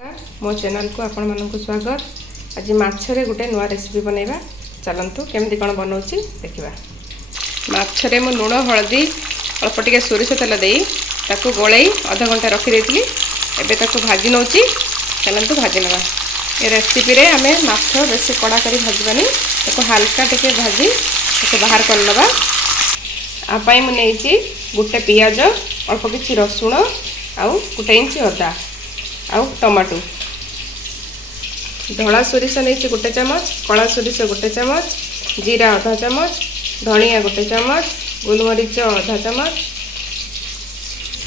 मो चैनल को आपण मानक स्वागत। आज माछरे गोटे नुआ रेसिपी बनैबा। चलंतु केमती कौन बनाऊँच देखा। माछरे मु लुण हलदी अल्प टिके सोरिष तेल दे ताकू गोलई अध घंटा रखीदी। एबे ताकू भाजी नौची। चलंतु भाजी नवा। ये रेसिपी रे आमे माछ बेसी कड़ा करी भाजबानी ताकू हल्का टिके भाजी ताकू बाहर कर नवा। आ पई मु नेची गोटे पियाज अल्प किछि रसुण आउ गोटे इंच अदा आउ टमाटो धला सोरिष नहीं गोटे चामच कला सोरिष गोटे चामच जीरा आधा चामच धनिया गोटे चामच गोलमरीच आधा चामच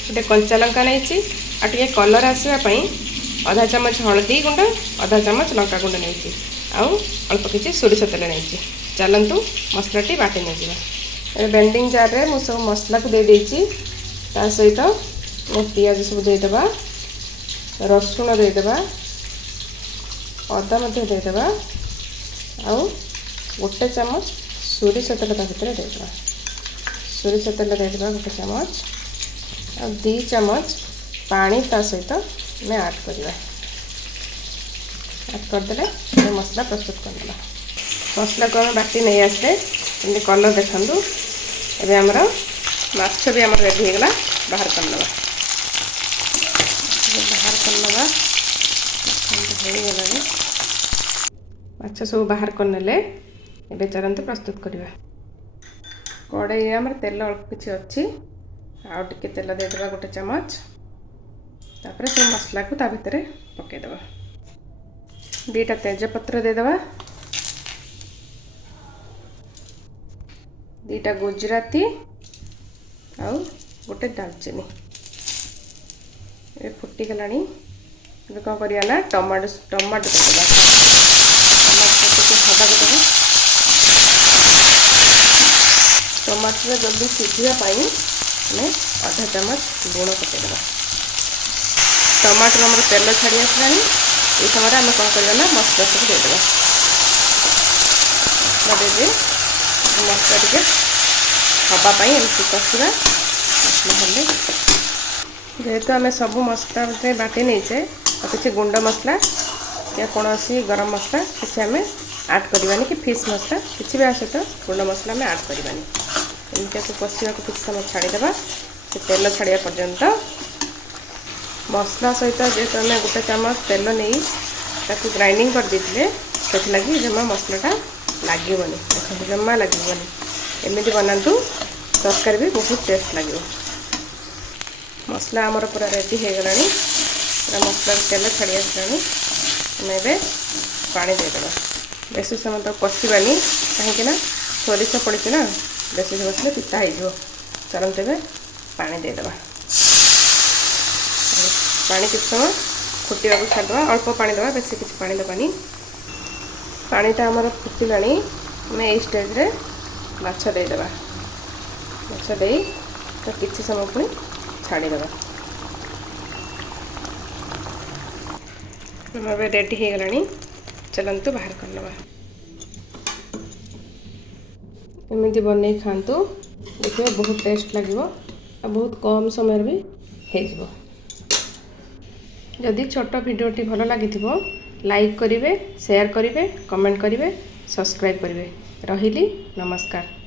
गोटे कंचा लंका नहीं टे कलर आसवाई आधा चामच हलदी गुंड आधा चामच लंका गुंड नहीं आउ अल्प किसी सोरिष तेल नहीं। चलतु मसलाटी बाटी नहीं बेंडिंग जार रे मु सब मसला को दे देछि। ता सहित मो पियाज सब देदेबा रसुण देदेबा अदा देदेबा आउ गोटे चामच सोरिष तेल भर देदेबा। सोरिष तेल देदेबा गोटे चामच आ 2 चामच पानी ता सहित मैं ऐड करवा। ऐड करदे मसला प्रस्तुत करदेबा। मसला को आम बाटी नहीं आसले एमती कलर देखु। एबे हमर माछ भी हमर रेडी हो गला। बाहर करनवा बाहर करनवा माछ सब बाहर करनेले। एबे चलंतु प्रस्तुत करवा। कड़ाई हमर तेल अल्प किछि अछि आ टिके तेल दे देबा गोटे चामच। तापर सब मसला को ता भितरे पके देबा। 2टा तेज पत्र दे देबा 2टा गुजराती आउ गोटे दालचीनी। ये फुटी गलानी। ये कौन करिया ना टमाटो टमाटो देबा। टमाटो को हटा देबा। टमाटो जल्दी सिझिया पाई मैं आधा चामच लुण पके देबा। टमाटो हमर तेल छाड़ी आसलानी। ये समय आम कौन करिया ना मसला सब दे देबा। मसला दे दे मसला टिके हवा पाई एमती कषा। मसला हेले जेहेतु आम सब मसला बाटी नहींचे और किसी गुंड मसला या कौन गरम मसला किसी आम ऐड करवानी कि फिश मसला किसी भी सहित गुंड मसला आम ऐड करवानी। एमती कषा को किसी समय छाड़ीदेवा तेल छाड़ा पर्यंत। मसला सहित जेहेतु आम गोटे चामच तेल नहीं ग्राइंडिंग कर देते से लगी जमा मसलाटा लगभग देखो जमा लगभग। एमती बनातु तरकारी भी बहुत टेस्ट लगे। मसला आमर पूरा रेडी हो गला। पूरा मसला तेल छाड़ी आसलानी। एबे पानी देदेबा। बेसी समय तो कषानी कहीं सोरिष पड़ी ना बेसी कषले पिता हो। चलते एबे पानी देदेबा। पानी किसी समय फुटा को छाड़देवा। अल्प पानी देवा बेसी किसी पानी देवानी। पानीटा आमर फुटिलानी। मैं यही स्टेज रे माछ देदेबा। माछ दे तो किसी समय पुणी छाड़ीदेवा। हम रेडी हो गलानी। चलंतु बाहर करनवा। एमती बन खातु देखिए बहुत टेस्ट लगे और बहुत कम समय भी हो। जदि छोट भिडियोटी भल लगी लाइक करेंगे शेयर करेंगे कमेंट करेंगे सब्सक्राइब करेंगे। रही नमस्कार।